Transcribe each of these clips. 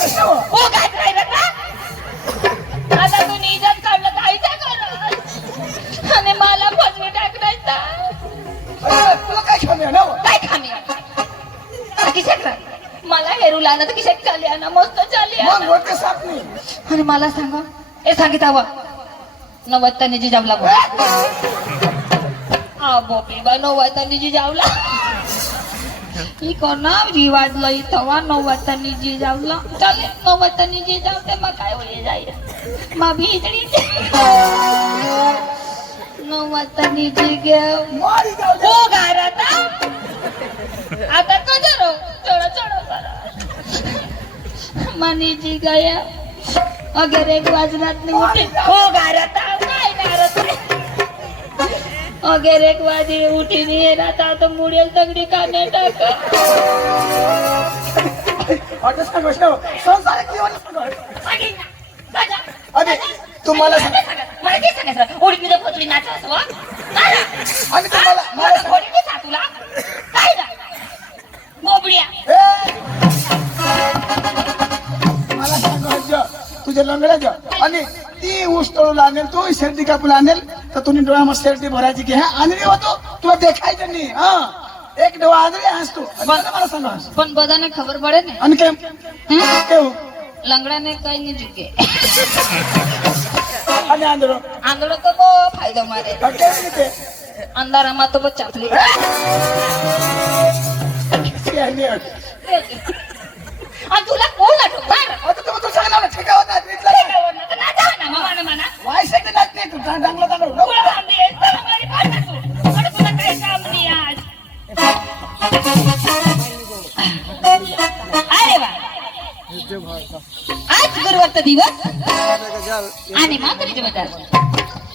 हो काय राहिलं का आता तू निजात काढलं कायचा कर आणि मला फसवी टाकायचा तुला काय खामी आहे ना काय खामी किशात मला हेरू लाना तर किशात चालली आहे ना मस्त चालली मग मोठे साप नाही आणि मला सांगा हे सांगित हवा नवत्ताने जी जावला बोपी बा नवत्ताने जी जावला ही कोणा रिवाजला इथवा नवत्ताने जी जावला चाले नवत्ताने जी जावते मग काय होईल जाईल मग भीजडी नवत्ताने जी घेऊ मारी जाऊ दे. हो घरात आता कजरो चढ चढ करा मनीजी गया अगर एक वाजनात नाही उठी हो घरात काय नारत अगर एक वाजे उठी नाही येणार आता मुडेल तगडी काने टाक आता सांग वैष्णव संसार जीवन अरे तुम्हाला मला ते सांगायचं उडी मी पतली नाचस वा आणि तुम्हाला मला थोडी तुला काय ना बोबड्या मला सांग तुझ्या लंगड्याच्या आणि ती ऊस तळून आणेल तू शेरटी कापून आणेल तर तुम्ही डोळ्यामध्ये शेरटी भरायची की हा आंधळी होतो तुला देखायचं नाही हा एक डोळा आंधळी असतो मला सांगा पण बधाने खबर पडे ना आणि काय लंगड्याने काही नाही जिके आणि आंधळ आंधळ तो बो फायदा मारे ते अंधारा मा तो बो चापली आणि तुला कोण आठव आता तुम्ही तू सांगणार ठेकावं ना वायसाठी नाच नाही तू चांगला अरे वा आज गुरुवारचा दिवस आणि मातरीचे बजार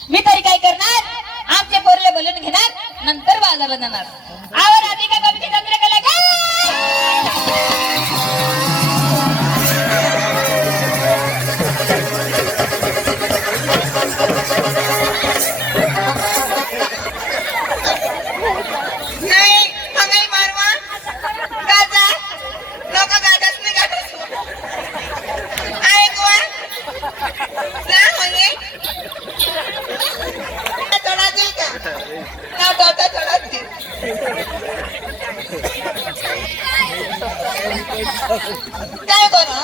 मी तरी काय करणार आमचे पोरले बोलून घेणार नंतर बाजारात जाणार आवर आधी काय कमी चंद्रकला काय काय करा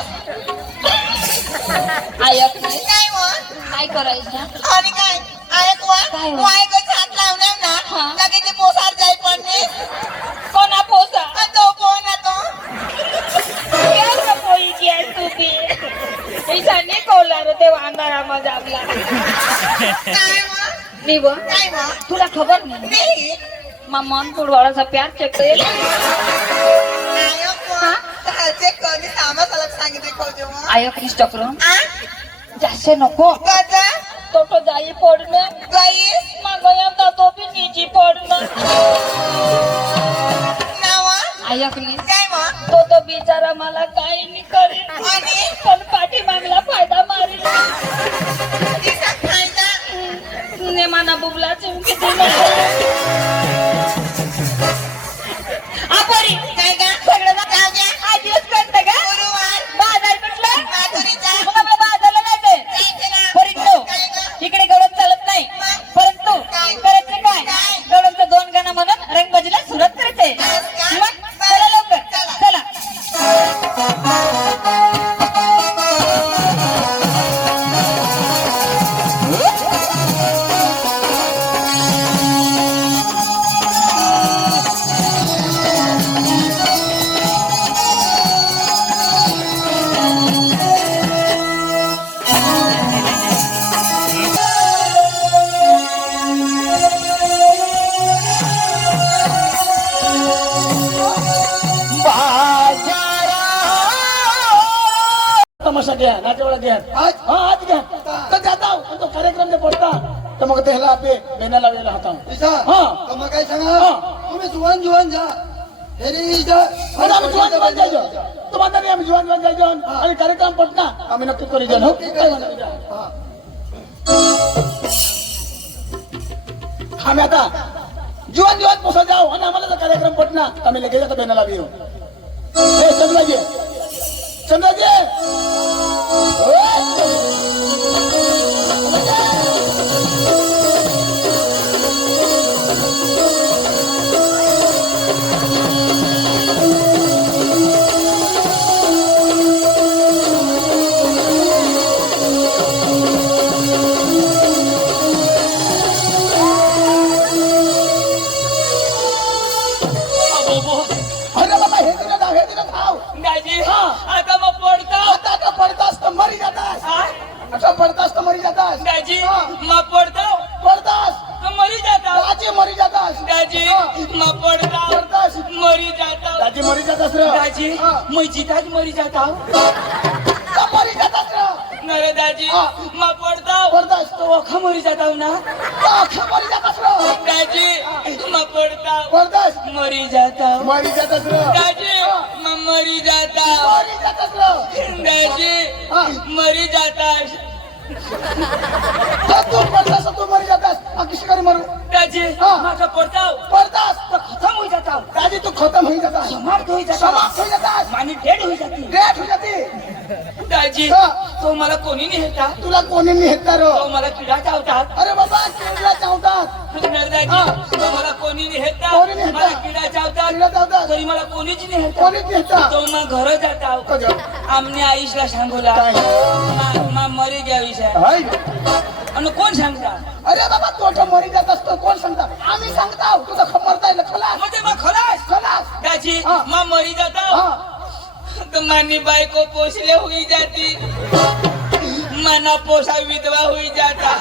आयक नाही काय मग काय करायचं आणि काय आयक वायकच हात लावणार ना लगे ते पोसार जाय पडणे कोणा पोसा तो कोणा तो पोईची आहे तू ईशाने कोलार ते वांदारा मजा आपला काय मग काय मग तुला खबर नाही मा मन पुडवाळाचा प्यार चेक करेल आयक निष्ठक्रम जासे नको तो जाई पडणं मागया तो बी निजी पडणं आयक नाही तो बिचारा मला काही नाही करेल पण पाठी मागला फायदा मारेल नेमाना बुबला चिमकी आपरी काय का सगळं ना काय घ्या आज दिवस करते का गुरुवार बाजार कुठला माधुरीचा मग बाजारला जायचंय परंतु इकडे गवत चालत नाही परंतु करायचं काय गवतचं दोन गाणं म्हणून रंगबाजीला सुरुवात करायचंय मग चला लवकर चला तमाशा घ्या नाचवाडा घ्या आज घ्या तर जाता तो कार्यक्रम जे पडता तर मग त्याला आपे बेनाला वेळेला हाता मग काय सांगा तुम्ही जुवान जुवान जा आम्ही जुवान जुवान जायचो तुम्हाला नाही आम्ही जुवान जुवान जायचो आणि कार्यक्रम पडता आम्ही नक्की करू जाण हो आम्ही आता जुवान जुवान पोसा जाऊ आणि आम्हाला जर कार्यक्रम पडना आम्ही लगेच बेनाला येऊ हे समजा घे चंद्राजी अरे बाबा हे दिलं धाव दाजी हा. आता मग पडतो आता पडतास तर मरी जातास हा? आता पडतास तर मरी जातास दाजी हा. मग पडतो पडतास तर मरी जाता दाजी मरी जातास दाजी हा. मग पडता पडतास मरी जाता दाजी मरी जातास रे दाजी हा. मग जिताच मरी जाता का मरी जातास रे नरे दाजी हा. मग पडता पडतास तो अखा मरी जाता ना का अख्खा मरी जातास रे दाजी मग पडता पडतास मरी जाता मरी जातास रे दाजी हा. मग मरी जाता मरी जातास रे दाजी हा. मरी जाता तर तू पडतास तू मरी जातास कशी करी मरू दाजी हा. माझा पडताव पडतास तर खतम होई जाता दाजी तू खतम होई जातास समाप्त होई जाता समाप्त होई जातास मानी डेड होई जाती डेट होई जाते दाजी हा. तो मला कोणी नाही हेता तुला कोणी नाही हेत रो तो मला किडा चावतात अरे बाबा केंद्रा चावतात दाजी हा. तो मला कोणी नाही हेता कोणी नाही हेता. मला किडा चावतात किडा चावतात. तरी मला कोणीच नाही हेता कोणीच नाही हेता. तो मग घर जाताव कजो आमने आईशला सांगोला काय? मा मरी घ्या विषय हाय आणि कोण सांगता अरे बाबा तू मरी जात असतो कोण सांगता आम्ही सांगता तुझं खबर आहे खलास म्हणजे मग खलास खलास दाजी हा. मा मरी जाताव हा तो मानी बायको पोसले हुई जाती मना पोसा विधवा हुई जाता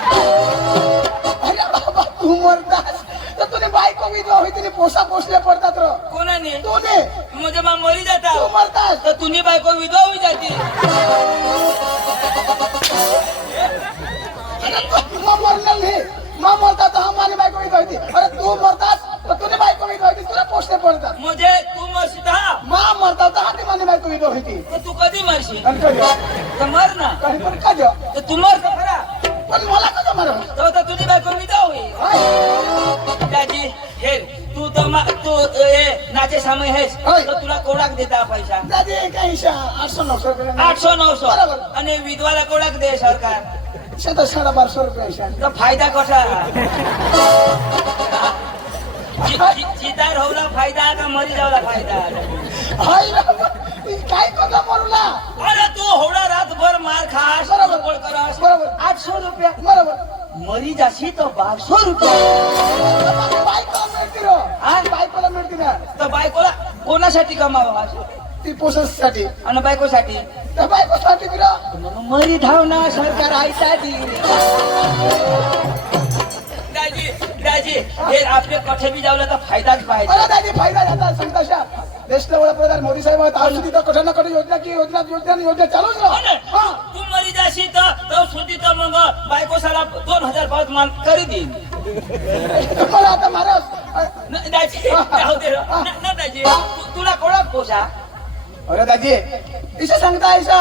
अरे बाबा तू मरतास तर तुने बायको विधवा होई तिने पोसा पोसले पडतात र कोणाने तूने म्हणजे मा मरी जाता तू मरतास तर तुम्ही बायको विधवा हुई जाती मा मरणार नाही मा मरता तर हा माने बायको विधवा होती अरे तू मरतास तर तुने बायको विधवा होती तुला पोसले पडतात म्हणजे तू मरशील हा मा मरता तर हा माने बायको विधवा होती तर तू कधी मरशील आणि कजो तर मर ना काही पण कजो तर तू मर तर खरा पण मला कजो मर तर तुझी बायको विधवा होई दाजी हे तू नाचे समय हेस होय. तर तुला कोडाक देता पैसा दादी काही 800-900 रुपये 800-900 बरोबर. आणि विधवाला कोडाक दे सरकार 1250 रुपये तर फायदा कसा जितार होवला फायदा का मरी जावला फायदा हाय काय करता मरूला अरे तू होवडा रातभर मार खास बरोबर. गोळ करास बरोबर. 800 रुपया बरोबर मरी जाशी तर 1200 रुपया बायकोला मिळते रो हा? बायकोला मिळते ना तर बायकोला कोणासाठी कमावा ती पोसासाठी आणि बायकोसाठी त्या बायकोसाठी बिरा मरी धावना सरकार आयसाठी दाजी दाजी हे आपले कठे बी जावला तर फायदाच पाहिजे मला दादी फायदा झाला संतोषा देशला वडाप्रधान मोदी साहेब आज सुधी तर कठा ना कठा योजना चालूच हो ना? राहा तू मरी जाशी तर सुधी तर मग बायको साला 2000 पाच मान करी देईन मला आता महाराज दाजी जाऊ दे रे. ना दाजी तुला कोणा पोसा अरे दादी इसे सांगता ऐसा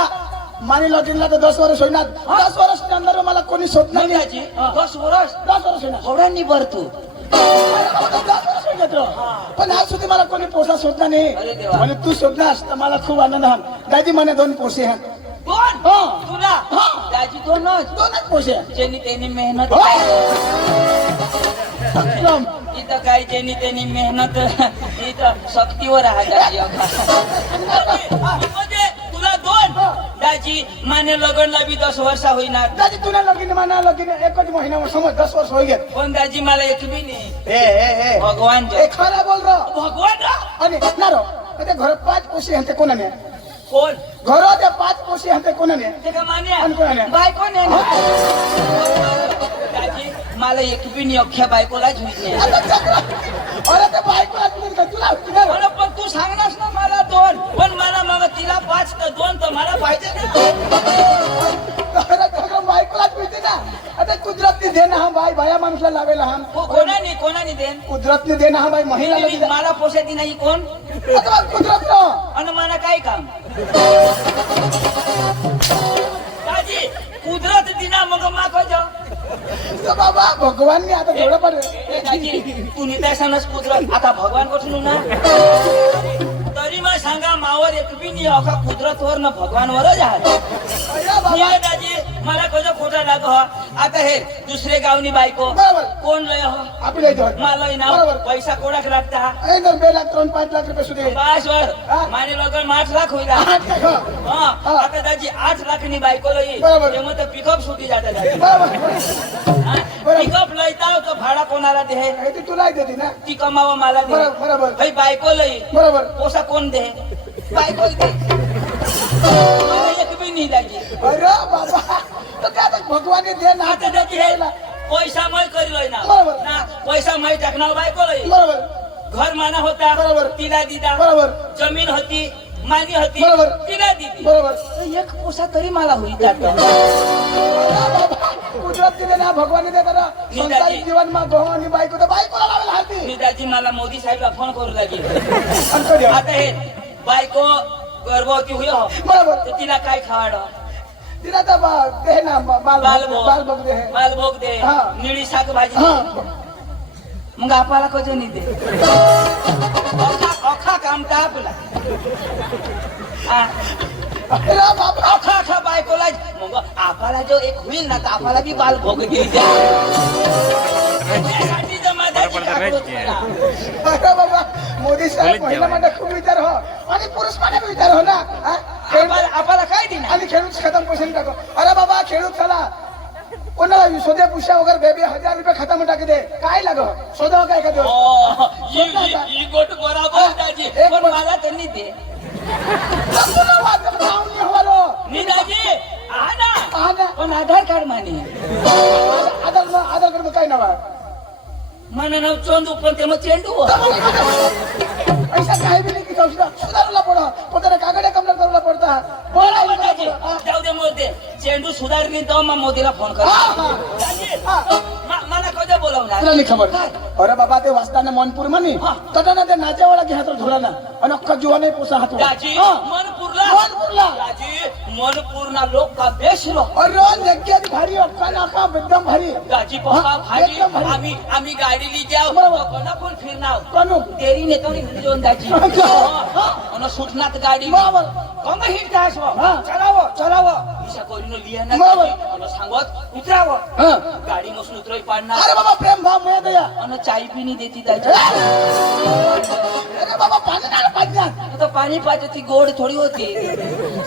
मानी लॉटिनला तर 10 वर्ष होईना 10 वर्ष नंतर मला कोणी शोधणार नाही नाही दाजी 10 वर्ष 10 वर्ष होईना होड्यांनी भरतो पण आज सुधी मला कोणी पोसा शोधला अरे नाही देवा. म्हणे तू शोधलास तर मला खूप आनंद हा दादी म्हणे 2 पोसे आहेत कोण हा. तुला हा. दाजी दोनच 2च पोसे आहेत. ज्यांनी त्यांनी मेहनत हो. एकदम. इथं काय ज्यांनी त्यांनी मेहनत इथं सक्तीवर आहे दाजी म्हणजे तुला 2 दाजी माने लगनला बी 10 वर्ष होईना दादी तुला लगीन म्हणा लगीन एकच महिना समज 10 वर्ष होई गेल पण दाजी मला एक बी नाही ए भगवान ए खरा बोल रो भगवान आणि ना रो ते घर 5 पोसे आहेत ते कोणाने कोण घर ते 5 पोसे आहेत ते कोणाने ते का मान्या आणि कोणाने? बायको नाही ना. दाजी मला एक बी नाही अख्ख्या बायकोलाच होत नाही आता चक्र अरे ते बायको आतून का तुला तुला अरे पण तू सांगणार ना मला 2 पण मला मग तिला 5 तर 2 तर मला पाहिजे ना अरे चक्र बायकोलाच मिळते ना आता कुदरतने दे ना हा बाई बाया माणूसला लावेला हा कोणाने देन कुदरतने दे ना हा बाई महिला लगीन मला पोसायची नाही कोण आता कुदरत रो आणि मला काय काम दाजी कुदरत दिना मग मागो जा तो बाबा भगवानने आता थोडं पण दाजी तुम्ही त्यासानच कुदरत आता भगवान कसं ना तरी मग सांगा माव मावर एक बी नाही अखा कुदरतवर न भगवानवरच आहे अरे बाबा हे दाजी मला कसं खोटा लाग आता हे दुसरे गावनी बायको बरोबर. कोण लय हो आपल्या इथं मला ना बरोबर. पैसा कोणाक लागता 2 लाख 5 लाख रुपये सुद्धा बस वर हा. माने लोक 8 लाख होईल बरोबर आता दाजी 8 लाखनी बायको लई बरोबर. तेव्हा तर पिकअप सुटी जाते दाजी बरोबर. पिकअप लयता तो भाडा कोणाला दे हे ती तुला देते ना ती कमावा मला दे बरोबर, बरोबर. भाई बायको लई बरोबर पोसा कोण दे बायको दे मला एक बी नाही दाजी अरे बाबा तो काय आता भगवान दे ना आता दाजी हे पैसा मै करीलोय ना बरोबर. ना पैसा मै टाकणार बायको लई बरोबर घर माना होता बरोबर. तिला दिला बरोबर जमीन होती मानी होती बरोबर. तिला दिली बरोबर तर एक पोसा तरी मला होईल त्यात अरे बाबा कुदरत दिले ना भगवान दे करा संसारिक जीवन मा गहू आणि बायको तर बायकोला लावेल हाती मी दाजी मला मोदी साहेबला फोन करू लागेल अंतर द्या. आता हे बायको गर्भवती होई हो बरोबर तर तिला काय खावाड तिला तर दे ना बाल बघ दे बालभोग दे हा. निळी शाक भाजी हा मग आपल्याला कधी नाही दे अखा काम का आपला हा. अरे बाबा अखा बायकोला मग आपल्याला जो एक होईल ना तर आपल्याला बी बालभोग दे त्यासाठी जमा द्यायची काकूच मला. अरे बाबा मोदी साहेब महिला मध्ये खूप विचार हो आणि पुरुष मध्ये विचार हो ना हा? आपल्याला काय देणार आणि खेळूच खतम पैसे टाको अरे बाबा खेळूच चला कोणाला सोद्या पुष्या वगैरे बेबी 1000 रुपये खतम टाकी दे काय लाग सोदा काय का ही गोट बरोबर दाजी पण मला त्यांनी दे मी दाजी हा ना पण आधार कार्ड माने आधार कार्ड काय नाव મને નામ ચોંદુ પણ તેમાં ચેંડુ पैसा काय बी नाही की सुधारला पडा पोताने कागडे कमला करायला पडता जाऊ दे मोदी चेंडू सुधारली तर मग मोदीला फोन कर मला कधी बोलवणार तुला नाही खबर अरे बाबा ते वाचताना मनपूर म्हणे तटाना ते नाच्यावाला घे हात धुराना आणि अख्खा जीवाने पोसा हात दाजी मनपूरला मनपूरला दाजी मनपूरना लोक का बेश रो अरे जग्यात भारी अख्खा नाका एकदम भारी दाजी पप्पा भारी एकदम भारी. आम्ही गाडी ली जाऊ बरोबर. कोणा कोण फिरणार कोण तेरी नेतो नि जोन दाजी आणि सुटनात गाडी बरोबर. कोण हिट जास हा. चलाव दिशा कोरीनो लिया ना बरोबर. आणि सांगत उतराव हा. गाडी मसून उतरोय पाडणार अरे बाबा प्रेम भाव मिळत या आणि चाय पिनी देती दाजी अरे बाबा पाणी आता पाणी पाहिजे ती गोड थोडी होती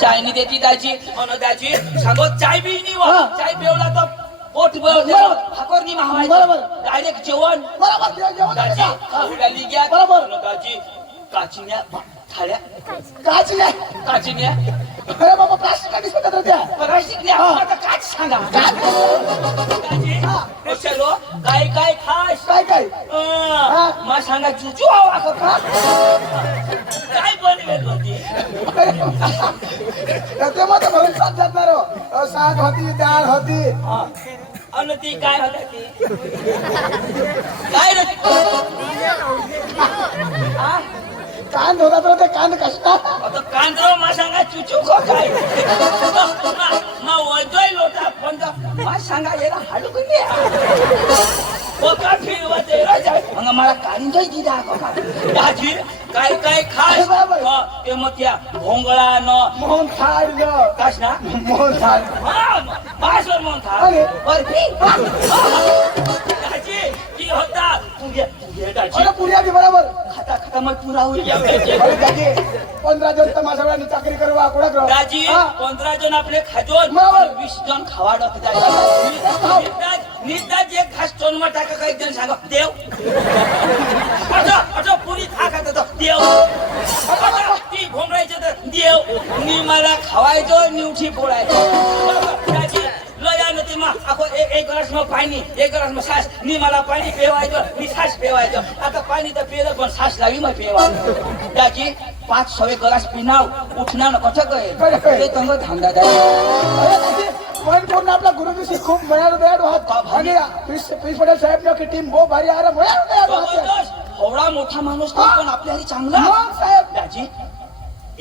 चाय नि देती दाजी आणि दाजी सांगत चाय बी नाही वा हा. चाय पिवला तर पोट बरोबर. भाकर नि महावायचं बरोबर. डायरेक्ट जेवण बरोबर जेवण दाजी करायचं. खाऊला लिग्या बरोबर. आणि दाजी काचिन्या थाळ्या काच नाही काचिन्या अरे बाबा प्लास्टिक आणि स्वतः त्या शिकल्या हा. आता काच सांगा दाजी चलो काय काय खास काय काय मग सांगा चुचू हवा का काय बनवेल होती ते मग भविष्यात जाणार साग होती डाळ होती आणि ती काय होता ती काय रे कांद होता तर ते कांद कष्टा आता कांद्रो मा सांगा चुचू को काय मा वजोय लोटा पण मा सांगा याला हाडू कधी पोका फिरवा दे राजा मग मला कांदाई दिला का दाजी काय काय खास ते मग त्या भोंगळा न मोहन थाळ कास ना मोहन थाळ पासवर मोहन था अरे. बर्फी दाजी की होता तुझे दाजी अरे पुऱ्या बी बरोबर खाता खाता मग पुरा होईल अरे दादी 15 जण तर माझ्याकडे चाकरी करवा कोणा करू दाजी 15 जण आपले खाजोन बरोबर. 20 जण खावाडत निदाज एक घास चोनमा टाका काही जण सांगा देव अच्छा पुरी खा खात देव ती घोंगडायचं तर देव मी मला खावायचं निवठी फोडायचं दाजी लया नती मा ako एक ग्लास में पाणी एक ग्लास में सास नी मला पाणी पेवायचं मी सास पेवायचं आता पाणी तर पेलं पण सास लावी मग पेवा दाजी 500 ग्लास पिनाव उठना न कसं काय ते तंग धांदा दाजी पण पूर्ण आपला गुरुजी खूप मयाळ होत आणि पीस पटेल साहेब की टीम बहुत भारी आ रहा मयाळ एवढा मोठा माणूस नाही पण आपल्या घरी चांगला मग साहेब दाजी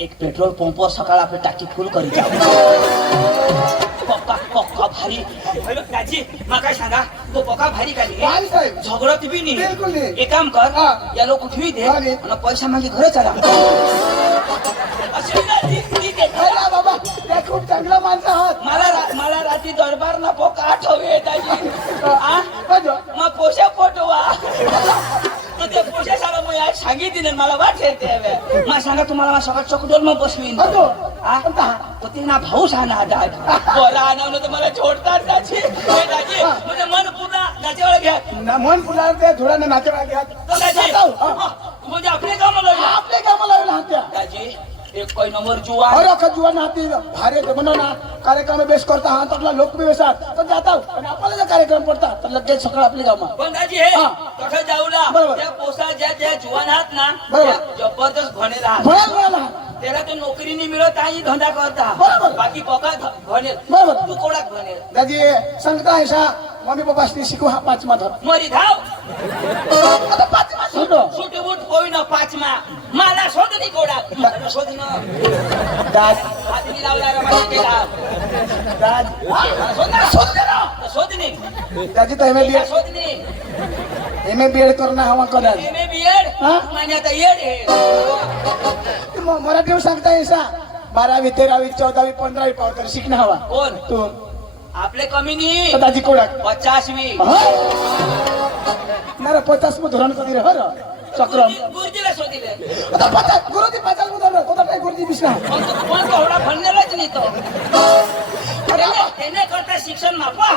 एक पेट्रोल पंपवर सकाळ आपली टाकी फुल करीत पक्का पक्का भारी दाजी मग काय सांगा तो पक्का भारी काय भारी साहेब झगडत बी बिलकुल नाही नाही. एक काम कर हा. या लोक ठेवी दे हा, नाही. आणि पैसा मागे घर चला खूप चांगला माणसं आहात. मला रात्री दरबार ना पोका आठवे दाजी माझं. मग पोशा पोटवा तर ते पोशा सांगा मग आज सांगितले मला वाटेल ते मग सांगा तुम्हाला सगळं चकडोल मग बसवीन अगो. तो ते ना भाऊ सांगा दाज बरं आणवलं तर मला जोडतात दाजी दाजी म्हणजे मन पुन्हा नाचेवाळा घ्या ना मन फुला ते थोडा नाचवा घ्या. तर दाजी म्हणजे आपले काम लागले आपले कामाला लावला हात्या. दाजी एक काही नंबर जुवा अरे खजुआ नाती भारे म्हणून ना कार्यक्रम बेस करता हा तसला लोक बी बेसात तर जाता आणि आपल्याला जर कार्यक्रम पडता तर लगेच सकाळ आपली गाव पण दाजी हे हा. तसं जाऊ ना बरोबर. त्या पोसा ज्या जुवान आहात ना बरोबर. त्या जबरदस्त भनेल आहात भयाला त्याला तो नोकरी नाही मिळत आणि धंदा करता बरोबर. बाकी बघा भनेल बरोबर. तू कोणाक भनेल दाजी सांगता आहे सा मम्मी पप्पासनी शिकू हा पाचमा धर मरी धाव आता पाचमा सुटो सुट बुट होईना पाचमा मला शोध नाही कोडा शोध ना दाज हातनी लावला रे मला केला दाज शोध ना शोध नाही दाजी तर शोध नाही एम ए बी एड करणं हवा कदाच एम.ए. बी.एड हा? म्हणजे आता येड हे मराठीवर सांगता आहे सा 12वी 13वी 14वी 15वी पावर तर शिकणं हवा कोण तू आपले कमी नाही तर दाजी कोडा 50वी ना रे 50 मग धोरण कधी रे हर चक्र गुरुजीला शोधिले आता 50 गुरुजी 50 मग धोरण तो तर काय गुरुजी दिसला पण तो एवढा भन्नेलाच नाही तो त्याने करता शिक्षण मापा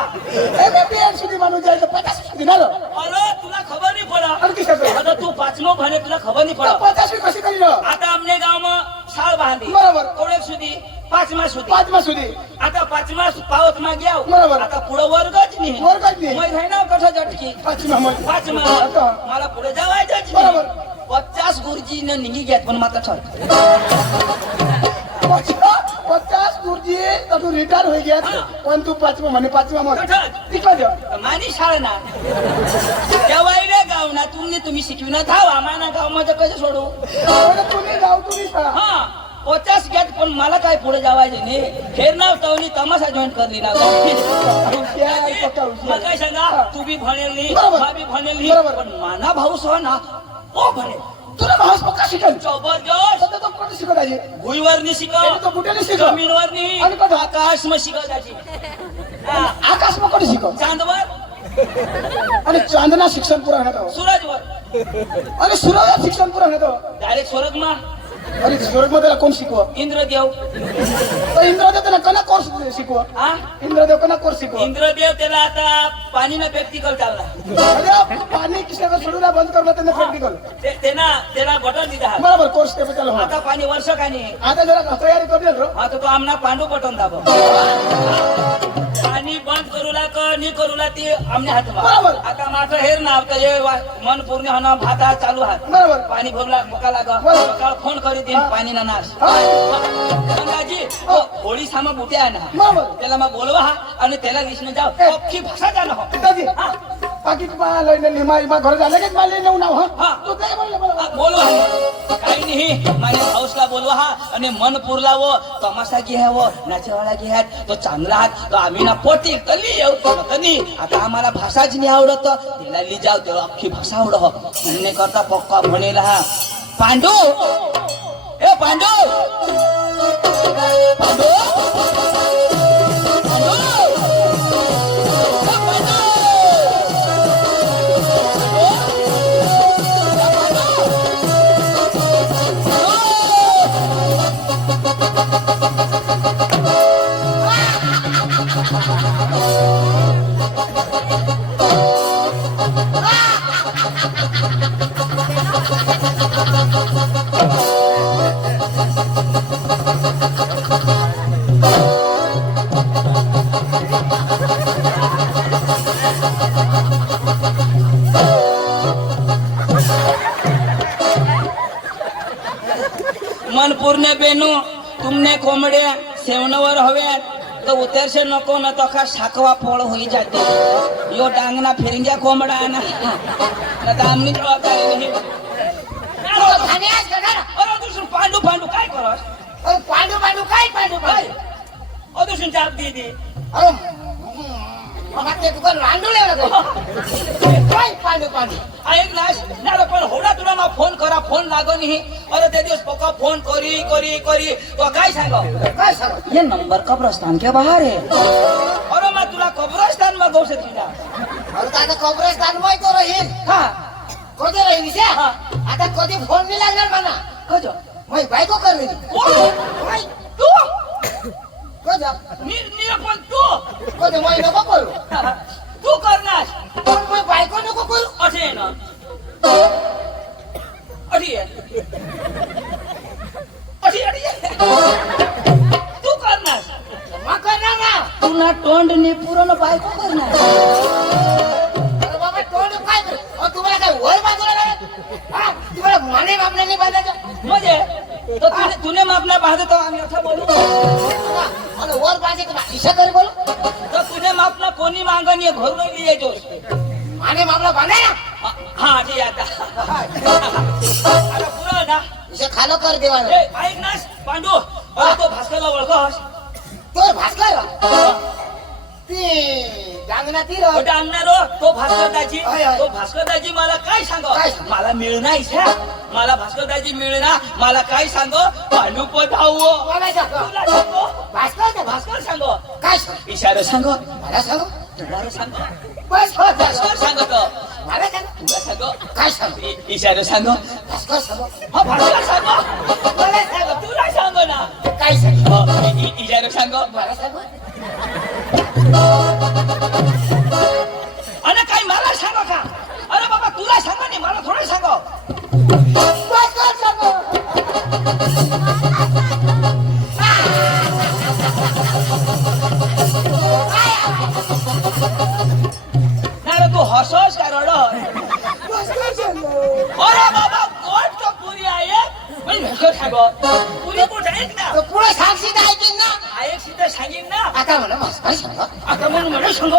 एम ए बी एड सुधी माणूस जायचं 50 सुधी ना रे. अरे तुला खबर नाही पडा आणि किशाचं? आता तू पाचमो भने तुला खबर नाही तर पडा 50 कशी करी रे? आता आमने गाव मग साळ बांधी बरोबर. कोडे सुधी पाचमा सुधी पाचमा सुधी आता पाचमा पावत मा घ्या बरोबर. आता पुढे वर्गच नाही वर्गच नाही. मग आहे ना कठा झटकी पाचमा मग पाचमा आता. मला पुढे जावायचंच बरोबर. नाही 50 गुरुजीने निघी घ्यात पण मात्र ठर 50 गुरुजी तर तू रिटायर होई गया पण तू पाचमा म्हणे पाचमा मग कठा तिकडे जा. मानी शाळा ना जेवायले गाव ना तुम्ही शिकविना थाव आम्हाला गाव मध्ये कसं सोडू अरे तुम्ही जाऊ तुम्ही शाळा. हा 50 घेत पण मला काय पुढे जावायचे नाही फेर नाव तवनी तमाशा जॉईन करली ना हुशार, पक्का हुशार. मग काय सांगा तू बी भनेल नाही बरोबर. मा बी भनेल नाही बरोबर. पण माना भाऊ सह ना ओ भने तुला भास पक्का शिकल जबरदस्त सध्या तो कोणी शिकत आहे भुईवर नाही त्याने तो शिकव कुठे शिकव जमीनवर नाही आणि कसं? आकाश मग शिकव त्याची आकाश मग कोणी शिकव चांदवर आणि चांदना शिक्षण पुरा होण्यात सूरजवर आणि सुरत शिक्षण पुरा होण्यात डायरेक्ट स्वर्ग मा आणि सुरत मध्ये कोण शिकव इंद्रदेव इंद्रदेव त्याला कना कोर्स शिकव हा इंद्रदेव कना कोर्स शिकव इंद्रदेव त्याला आता पाणी न प्रॅक्टिकल चालला अरे पाणी किशाला सोडूला बंद करला त्यांना प्रॅक्टिकल त्याला बटन दिला बरोबर कोर्स ते त्याला आता पाणी वर्ष का नाही आता जरा तयारी करेल रो आता तो आमना पांडू बटन दाबो पाणी बंद करूला क नाही करूला ती आमने हातमा बरोबर. आता माझं हेर ना आता हे मन पूर्ण होणं भात हा चालू हात बरोबर पाणी भरला मका लागा बरोबर. सकाळ फोन करी देईन पाणी ना नाश हा. गंगाजी होळी सामा बुटे आहे ना बरोबर. त्याला मग बोलवा हा आणि त्याला विष्णू जाव अख्खी भाषा जाणं हो दादी हा. बाकी लઈને निमा घर झालं की मला नेऊ नाव हा. हा तू काय म्हणलं मला बोलवा काही नाही माझ्या भाऊसला बोलवा हा आणि मन पुरला व तमाशा घ्यावं नाचेवाला घ्यात तो चांगला हात तो आम्ही ना पोटी कली येऊ नाही आता आम्हाला भाषाच नाही आवडत तिला ली जाव तेव्हा अख्खी भाषा आवड म्हणणे करता पक्का म्हणेल हा पांडू ए पांडू पांडू मन पूर्ण बेनू तुमने कोंबड्या सेवनावर हव्यात तर उतरशे नको ना तो का शाकवा पोळ होई जाते यो डांगना फिरंग्या कोंबडा ना आता आमनी जबाबदारी नाही अरे दुसरं पांडू पांडू काय करस पांडू पांडू काय पांडू काय दुसरं जाब दे दे मग ते दुकान रांडून काय पाणी पाणी ऐक ना पण होडा तुला मग फोन करा फोन लागो नाही अरे ते दिवस पक्का फोन करी तो काय सांग काय सांग ये नंबर कब्रस्तान के बाहर है. अरे मग तुला कब्रस्तान मग गौश तुला अरे आता कब्रस्तान माहित राहील हा कधी राहील विषय आता कधी फोन नाही लागणार मला कजो माही बायको करली तू कधी पण तू कधी माही नको करू तू करणार पण मी बायको नको करू असे ना तू करणार मग करणार ना तुला तोंड ने पूर्ण बायको करणार. अरे बाबा तोंड काय करू? अहो, तुम्हाला काय वर बाजूला लागत हा तुम्हाला माने मामने नाही बांधायचं म्हणजे तो तुने मापना बांधतो आम्ही असं बोलू आणि वर बांधायचं इशा तरी बोलू तर तुने मापना कोणी मागणी घरून लिहायचो माने मामला बांधाय ना हा ठीक आता आता पुरा ना इशा खालो कर देवाला ए ऐक ना पांडू अरे तो भास्करला ओळखस तो भास्कर ती डांगना ती रो कुठे आणणार तो भास्करदाजी होय, होय. तो भास्करदाजी मला काय सांग काय सांग? मला मिळणार इच्छा मला भास्करदाजी मिळणार मला काय सांग पांडू पधाव मला सांग तुला सांगो भास्कर भास्कर सांग काय सांग इशारा सांग मला सांग तुम्हाला सांग बस भास्कर सांगतो मला सांग तुला सांग काय सांग इशारा सांग भास्कर सांग हा भास्कर सांग मला सांग तुला सांग ना काय सांग इशारा सांग मला सांग अरे काय मला सांग का अरे बाबा तुला सांग नाही मला थोडं सांग भास्कर सांग नाही तू हसोस का रड भास्कर सांग अरे बाबा कोण तो पुरी आहे मी भेटो सांगो पुरी कुठे आहे ना तो पुढे साक्षी ऐकीन ना एक सीधा सांगीन ना आता मला भास्कर सांग आता म्हणून म्हणू सांगो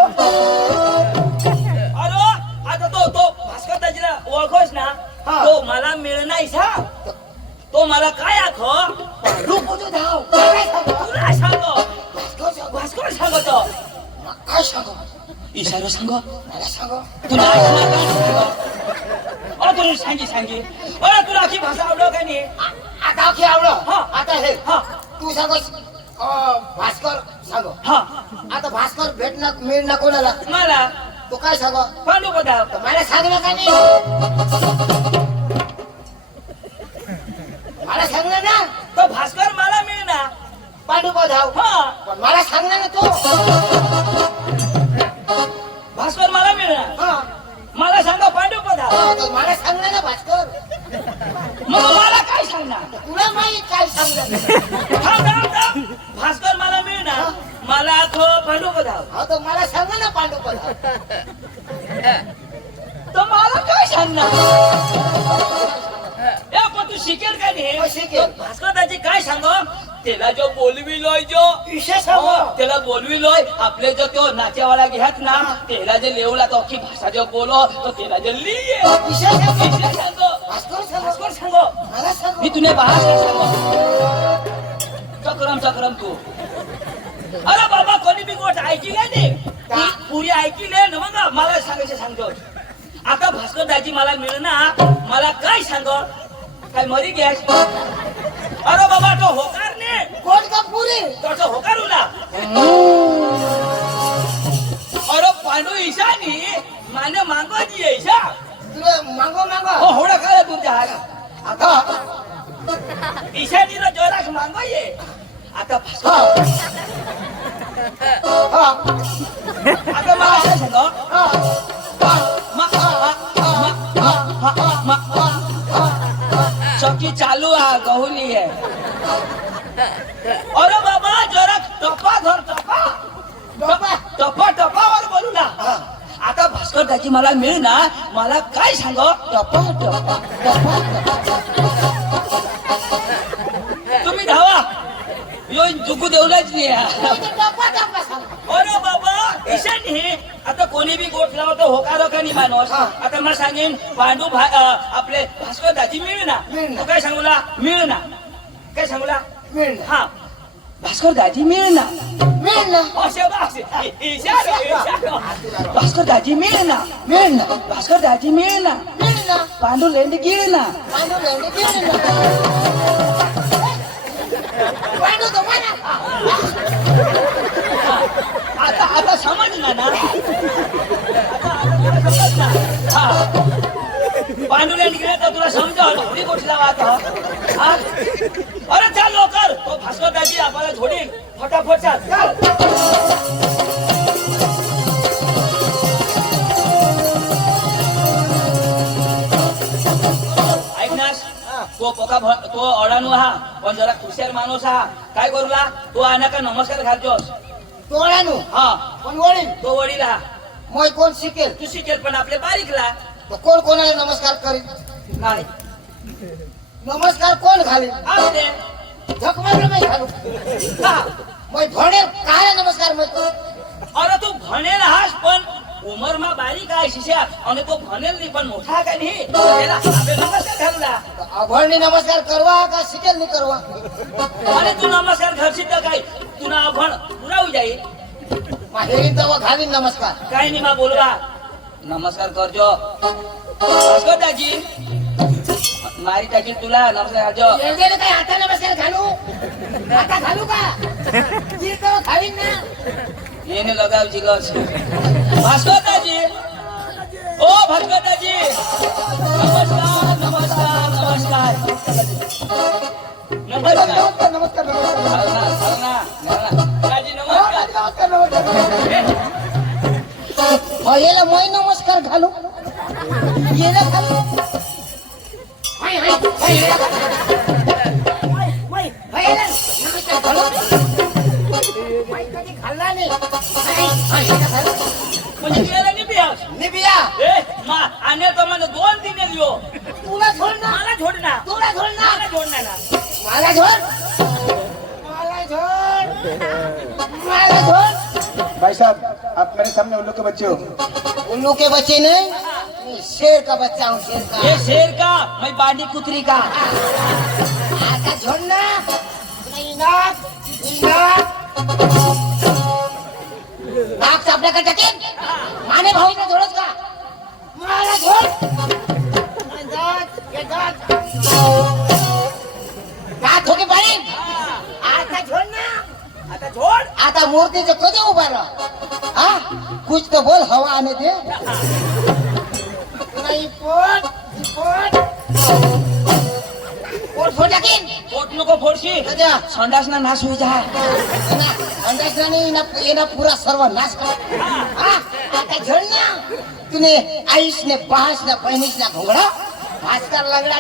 अरे आता तो भास्कर दाजीला ओळखोस ना हा. तो मला मिळणार सांग तो मला काय आखो रूप होतो धाव काय सांग तुला सांगो भास्कर सांग भास्कर सांगतो काय सांग इशारो सांगो मला सांग तुला तुला सांगी अरे तुला की भाषा आवडो का नाही आता की आवडं हा. आता हे हा तू सांगस भास्कर सांग हा आता भास्कर भेटणार मिळणार कोणाला मला तू काय सांग पांडू पधाव तर मला सांगलं का नाही मला सांगलं ना तो भास्कर मला मिळणार पांडू धाव हा पण मला सांगलं ना तू भास्कर मला मिळणार हा मला सांगा पांडू पधाव तर मला सांगलं ना भास्कर मग मला काय सांगणार तुला माहित काय सांगलं थांब. भास्कर मला मिळणार मला खो पांडू पधाव हा तर मला सांग ना पांडू धाव तर मला काय सांगणार ए पण तू शिकेल का हो, नाही शिकेल. भास्कर दाजी काय सांग त्याला जो बोलविलोय जो विषय सांग त्याला बोलविलोय आपले जो तो नाचेवाला घ्यात ना त्याला जे लेवला तो की भाषा जो बोलो तो त्याला जे लिये विषय सांग विषय सांगो भास्कर सांग भास्कर सांगो मला सांग मी तुने बाहेर सांगो चक्रम तू अरे बाबा कोणी बी गोष्ट ऐकली नाही पुरी ऐकली ना मग मला सांगायचं सांगतो आता भास्कर दाजी मला मिळणार मला काय सांग काय मरी गॅस अरे बाबा तो होकार ने कोण का पुरी तो होकार उला अरे पांडू ईशानी माने मांगो जी ईशा तुला मागो मागो हो होडा काय तुमच्या हात आता ईशानीला जोरास मांगो ये आता भास्कर हा आता मला काय सांग चौकी चालू है गहुली है अरे बाबा जरा टपा धर टपा वर बोलू ना आता भास्कर दाजी मला मिळणार मला काय सांग टपा तुम्ही धावा यो जुगू देवलाच नाही अरे बाबा ईशान हे आता कोणी बी गोठ लावतो होकारो का नाही माणूस आता मला सांगेन पांडू आपले भास्कर दाजी मिळणार तो काय सांगूला मिळणार काय सांगूला मिळणार हा भास्कर दाजी मिळणार मिळणार असे ईशा भास्कर दाजी मिळ ना मिळ ना भास्कर दाजी मिळ ना मिळ ना पांडू लेंडी गिळ ना पांडू लेंडी मिळ ना पांडू तो म्हणा आता आता समजला ना आता समजला. हा. पांडू लेंडी गिळ तर तुला समजावं थोडी गोष्ट आता हा? अरे चाल लवकर तो भास्कर दाजी आपल्याला झोडील फटाफट चाल ऐकनास तो अडाणू हा पण जरा हुशार माणूस हा काय करूला तो आना का नमस्कार घालतोस तोळ्यानु हा पण वडील तो वडील हा मग कोण शिकेल तू शिकेल पण आपले बारीकला तर कोण कोणाला नमस्कार करेल नाही नमस्कार कोण घालेल आपले झक मारलं नाही घालू हा मग भनेल काय नमस्कार म्हणतो अरे तू भनेल हास पण उमर मा बारीक आहे शिष्या आणि तो भनेल नाही पण मोठा काय नाही त्याला आपले नमस्कार घालला अभळणी नमस्कार करवा का शिकेल नाही करवा अरे तू नमस्कार घालशील तर काय तुला अभण पुरावी जाईल माहेरी तेव्हा घालीन नमस्कार काय नाही मा बोलवा नमस्कार करजो भास्कर दाजी मारी टाकील तुला नमस्कार करजो येणं काय आता नमस्कार घालू आता घालू का ती तेव्हा घालीन ना येणे लगाव जिगस भास्कर दाजी ओ भास्कर दाजी नमस्कार नमस्कार नमस्कार नमस्कार नमस्कार दाजी नमस्कार याला मोय नमस्कार घालू येला घालू हाय हाय हाय याला नमस्कार घालू माय कधी खाल्ला नाही हाय हाय याला घालू म्हणजे गेला निबियास निबिया ए मा आने तो મને 2-3 लियो तुला छोड़ ना मला छोड ना तुला छोड़ ना मला छोड ना मला छोड़ मला छोड़ मला छोड़ भाई साहब आप मेरे सामने उल्लू के बच्चे हो उल्लू के बच्चे नहीं मैं शेर का बच्चा हूँ शेर का ये शेर का मैं बांडी कुतरी का आता छोड़ ना नहीं नाक नाक सापडा का टकेन माने भाऊने थोडंच का मला छोड़ दात होके पाणी आता छोड़ ना आता छोड आता मूर्तीचं कधी उभा राहा हा कुछ तो बोल हवा आने दे नाही पोट फोड टाकीन पोट नको फोडशी सध्या संडास ना नाश होई जा अंदाजनाने येना पूरा सर्व नाश कर आता झड़ ना तूने आईश ने बास ने बहनीश ने घोड़ा भास्कर लगड़ा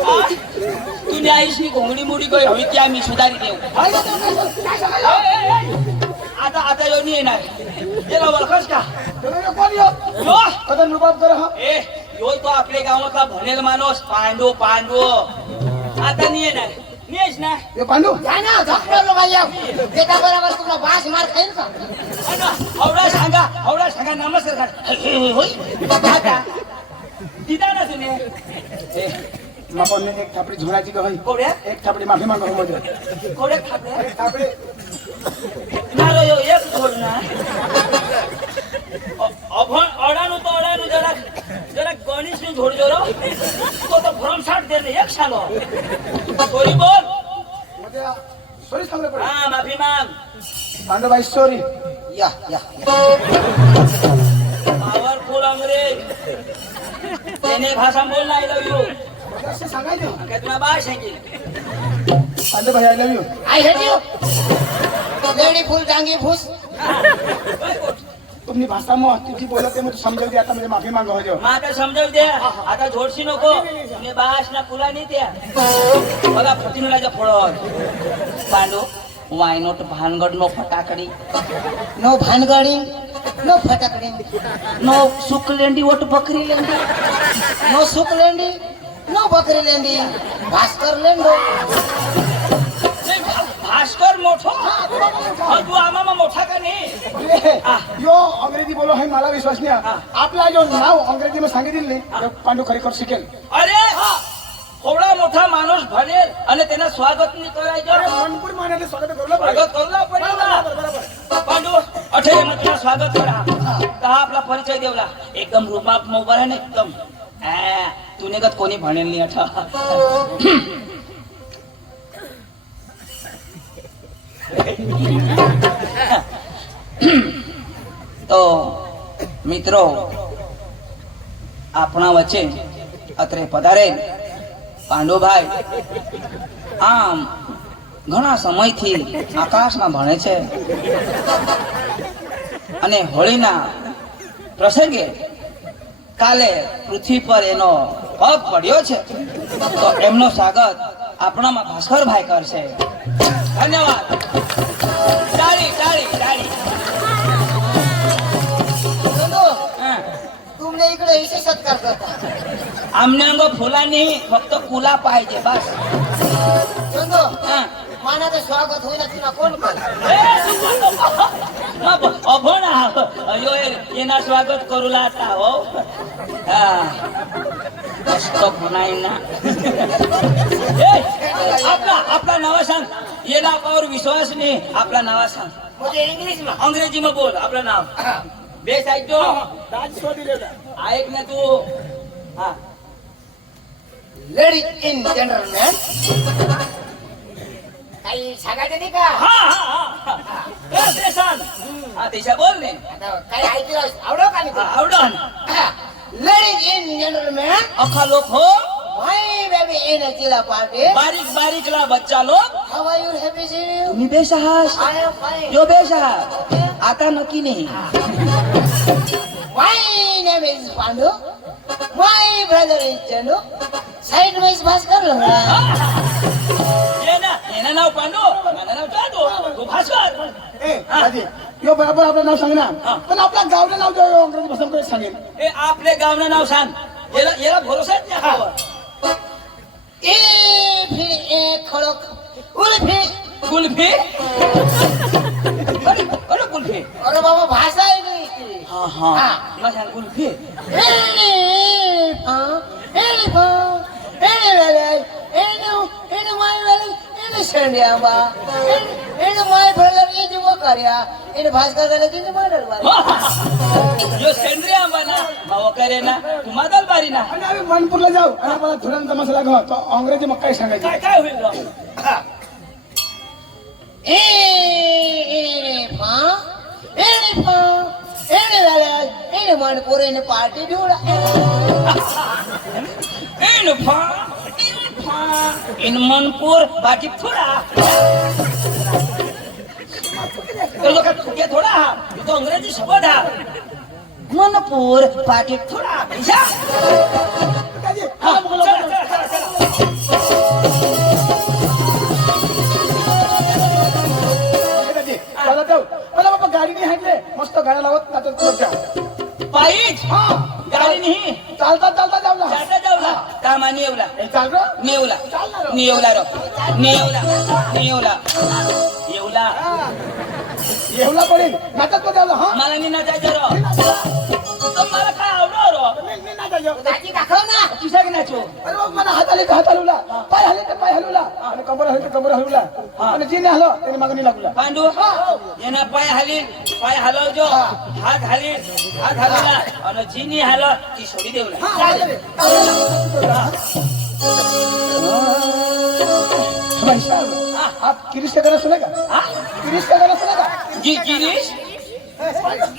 तुने आईशी घोंगडी मुडी गई हवी त्या मी सुधारी देऊ आता आता येऊन येणार त्याला ओळखस का कोण यो यो कदम रुबाब कर हा ए यो तो आपल्या गावातला भनेल माणूस पांडू पांडू आता नाही येणार नेस ना ये पांडू जाना झपलो लो भैया बेटा बराबर तुला बास मार खाईल का हवडा सांगा नमस्कार होय आता दिदा ना तुने आपण एक थापडी झोडायची का होई कोड्या एक थापडी माफी मागो मध्ये कोड्या खाते एक थापडी नारो यो एक छोड ना अभण अडाणू तो अडाणू जरा गणेश ने झोड जोरो तो भ्रम साठ दे एक सालो सॉरी बोल मध्ये सॉरी सांगले पडे हा माफी माग पांडू भाई सॉरी या पावरफुल अंग्रेज त्याने भाषा बोल नाही लव यू असे सांगायचं काय तुला बाय सांगेल पांडू भाई I love you I hate you lady फुल टांगी फुस तुम्ही भाषा मग तुझी बोलते मग समजावू दे आता म्हणजे माफी मागो हो मग आता समजावू द्या आता झोडशी नको तुने बाश ना पुला नाही त्या बघा फतिनुलाच्या फोडवर पांडू वाय नोट भानगड नो फटाकडी नो भानगडी नो फटाकडी नो सुकलेंडी वट बकरी लेंडी नो सुक लेंडी नो बकरी लेंडी भास्कर लेंडो भास्कर मोठो हा, तू बाबा मोठा. तू आम्हा मोठा का नाही अरे, यो अंग्रेजी बोलो है मला विश्वास नाही हा. आपला जो नाव अंग्रेजी मध्ये सांगितलं नाही तो पांडू खरेखर शिकेल. अरे थोडा मोठा माणूस भनेल आणि त्यांना स्वागत नाही करायचं अरे मनपूर मानाने स्वागत करू स्वागत करू पडेल ना. बरोबर. पांडू अठे मध्ये स्वागत करा तर हा आपला परिचय देवला एकदम रुबाब मोबाईल आहे ना एकदम तू निघत कोणी भनेल नाही अठा तो મિત્રો આપણા વચ્ચે અત્રે પધારેલ પાંડુભાઈ આમ ઘણા સમયથી આકાશમાં ભણે છે અને હોળીના પ્રસંગે કાલે પૃથ્વી પર એનો પગ પડ્યો છે તો એમનો સ્વાગત આપણામાં ભાસ્કરભાઈ કરશે ધન્યવાદ તાળી તાળી તાળી चंदू હા. तुमने इकडे इथे सत्कार करता आमने अंग फुला नाही फक्त कुला पाहिजे बस चंदू हा. मानाचं स्वागत होईना तुला कोण केलं अभण अयो येना स्वागत करूला आता हो हा. मस्त म्हणाय ना ए, आपला नावा सांग येना आपावर विश्वास नाही आपला नावा सांग म्हणजे इंग्लिश मा अंग्रेजी में बोल आपलं नाव बेस ऐकतो राजस्व दिलेला. ऐक ना तू हा लेडीज इन जनरलमॅन काही सांगायचं नाही का हा हा हा ते सांग हा देशा बोल ने आता काही ऐकलं आवडव का नाही आवडन लेडीज इन जनरलमॅन अखा लोक हो माय बेबी इन जिल्हा पार्टी बारीक बारीकला बच्चा लोक how are you happy see you तुम्ही बेस आहात आय एम फाईन यो बेस आहात आता नक्की नाही my name is Pandu my brother is Chandu side में इज भास्कर येना नाव पांडू माझं नाव चांदू तू भास्कर ए राजे, यो बरोबर आपलं नाव सांग ना हा. पण आपल्या गावचं नाव जो अंग्रेजी भाषेमध्ये सांगेल. ए आपले गावनं नाव सांग याला भरोसाच नाही आपल्यावर. ए फिर ए खडक उल्फी कुल्फी अरे कुल्फी अरे बाबा भाषा इंग्लिश हा हा हा. मला सांग कुल्फी यो सेंद्रिय आंबा ना भाव करे ना तू मादल बारी ना आणि आम्ही मनपूरला जाऊ आणि मला धुरांचा मसाला घाव तो अंग्रेजी मग काय सांगायचं. काय काय होईल राव? पार्टी ढोळा इन मनपूर बाकी थोडा तो लोक तुझे थोडा हा तो अंग्रेजी शब्द हा मनपूर बाकी थोडा या. राजे, हा, चला, बोला, चला, बोला. चला, चला, चला. राजे, चला जाऊ. मला बाबा गाडी नाही हाणले मस्त गाड्या लावत नाचत पुढे जा. पायीच हा गाडी नाही चालता चालता जाऊ ना. जाता जाऊला कामा नेवला ए, चाल रे. नेवला चाल ना रे. नेवला रो नेवला नेवला येवला येवला पडेल नाचत तो जाऊ हा मला मी नाचायचं रो तर मला काय आवडो रो मी नाचायचं. दाजी दाखव ना तुझ्या की नाचो अरे बाबा मला हात आले तर हात हलवला पाय हले तर पाय हलवला आणि कमर हलवली तर कमर हलवला आणि जिने हलो त्याने मागणी लागला. पांडू येना पाय हाली पाय हलवजो हात हाली हात हलवला आणि जिनी हाल ती सोडी देवला भाई साहब आप किरीश का गाना सुनेगा. हा? किरीश का गाना सुनेगा. जी गिरीश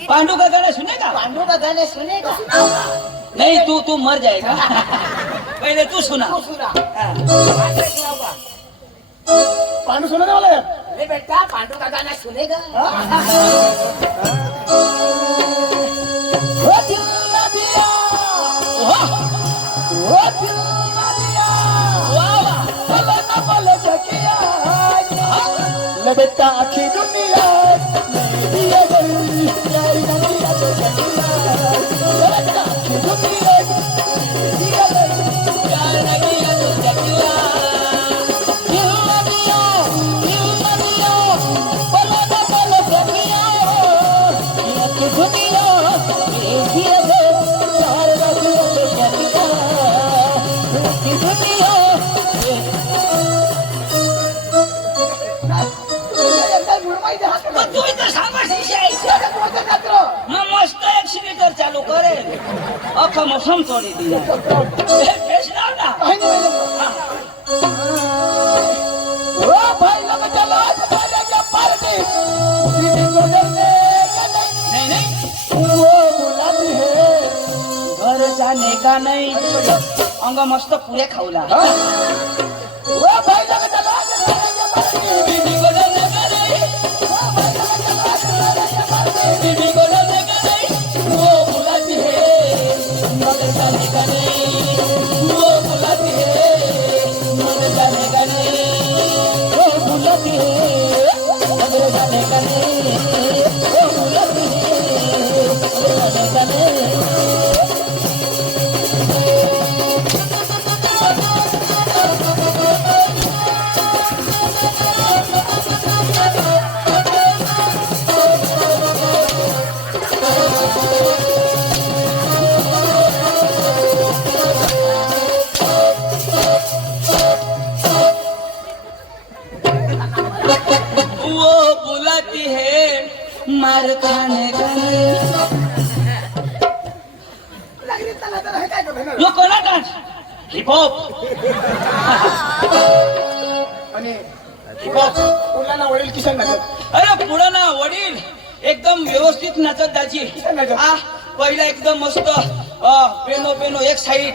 पांडू का गाना सुनेगा पांडू का गाने सुनेगा नहीं तू मर जाएगा पहले तू सुना तू सुना हाँ. भाषा सुनाऊंगा पांडू सुनाने वाला है. अरे बेटा पांडू का गाना सुनेगा वो दिल ना दिया, वो दिल ना दिया, बोले ना बोले जकिया, ले बेटा आखी दुनिया नहीं दिया गई, यारी ना दिया तो जकिया, ले बेटा आखी दुनिया नहीं दिया गई, यारी ना दिया तो जकिया, दिल ना दिया, दिल ना दिया. चालू करेल अख्खा मोसम तोडी दिला फेस लाव ना काही नाही हा. ओ भाई लोग चलो आज जाएंगे पार्टी दीदी को देखने का नहीं नाही नाही वो बुलाती है घर जाने का नहीं अंग मस्त पुरे खाऊला हाँ? ओ भाई लोग चलो आज जाएंगे पार्टी दीदी को जाने का नहीं दीदी को जाने का नहीं वो बुलाती है मगर जाने का नहीं वो बुलाती है मगर जाने का नहीं वो बुलाती है मगर जाने का नहीं वो बुलाती है मगर जाने का नहीं वो बुलाती है मार खाने का लागली चला तर हे काय करणार यो कोणा डान्स हिपहॉप आणि हिपहॉप मुलांना वडील किसन नगर अरे पुढं ना वडील एकदम व्यवस्थित नाचत त्याची नाचत. पहिला एकदम मस्त पेनो पेनो एक साईड